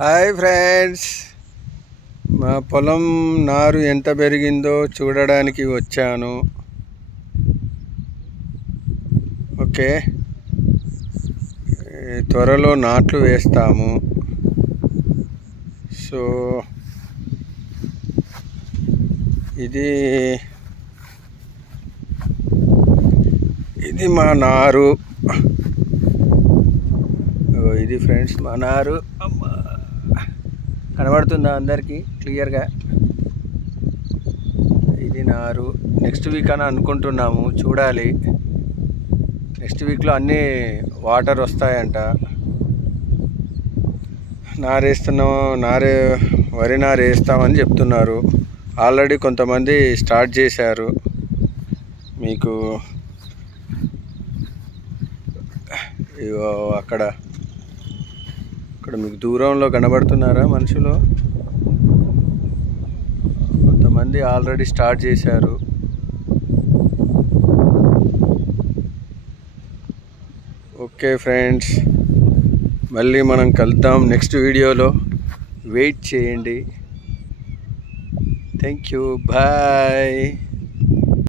Hi friends, మా పొలం నారు ఎంత పెరిగిందో చూడడానికి వచ్చాను. ఓకే, త్వరలో నాట్లు వేస్తాము. సో ఇది మా నారు. ఇది ఫ్రెండ్స్ మా నారు. కనబడుతుందా అందరికీ క్లియర్గా? ఇది నారు. నెక్స్ట్ వీక్ అని అనుకుంటున్నాము, చూడాలి. నెక్స్ట్ వీక్లో అన్నీ వాటర్ వస్తాయంట. నారేస్తున్నాము, వరి నారు వేస్తామని చెప్తున్నారు. ఆల్రెడీ కొంతమంది స్టార్ట్ చేశారు. మీకు అక్కడ మీకు దూరంలో కనబడుతున్నారా మనుషులు? కొంతమంది ఆల్రెడీ స్టార్ట్ చేశారు. ఓకే ఫ్రెండ్స్, మళ్ళీ మనం కలుద్దాం నెక్స్ట్ వీడియోలో. వెయిట్ చేయండి. Thank you, bye.